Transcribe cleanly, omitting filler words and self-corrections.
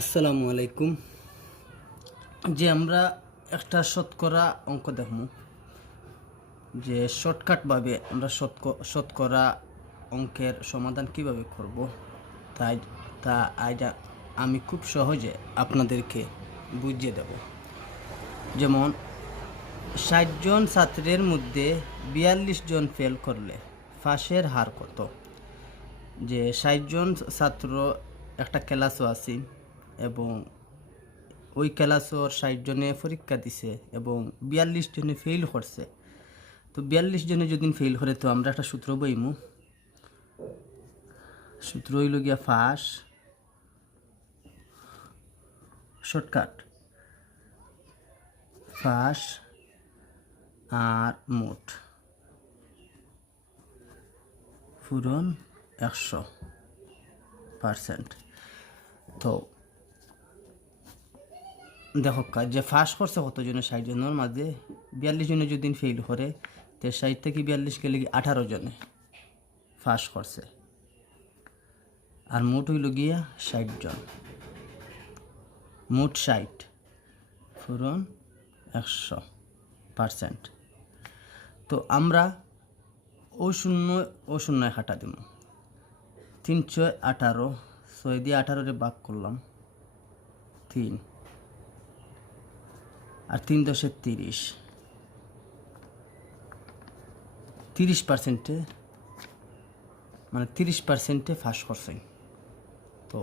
আসসালামু আলাইকুম। যে আমরা একটা শতকরা অঙ্ক দেখমু, যে শর্টকাটভাবে আমরা শতকরা অঙ্কের সমাধান কিভাবে করব, তাই তা আজ আমি খুব সহজে আপনাদেরকে বুঝিয়ে দেব। যেমন ৬০ জন ছাত্রের মধ্যে ৪২ জন ফেল করলে পাশের হার কত? যে ৬০ জন ছাত্র একটা ক্লাসও আছে এবং ওই ক্লাসর ৬০ জনে পরীক্ষা দিছে এবং ৪২ জনে ফেল করছে। তো ৪২ জনে যদি ফেল করে, তো আমরা একটা সূত্র বইমু। সূত্র হইল গিয়া ফাঁস শর্টকাট ফাঁস আর মোট পূরণ ১০০%। তো দেখো যে ফাঁস করছে কতজনে? ৬০ জনের মাঝে ৪২ জনে যদি ফেল করে, তো ৬০ থেকে ৪২ গেলে ১৮ জনে ফাঁস করছে, আর মোট হইল গিয়া ৬০ জন। মোট ৬০ পূরণ ১০০%। তো আমরা ও শূন্য হাঁটা দিব। ৩১৮, ৬ দিয়ে ১৮ ভাগ করলাম ৩, আর ৩ × ৩০, 30%, মানে 30% ফাঁস করছে। তো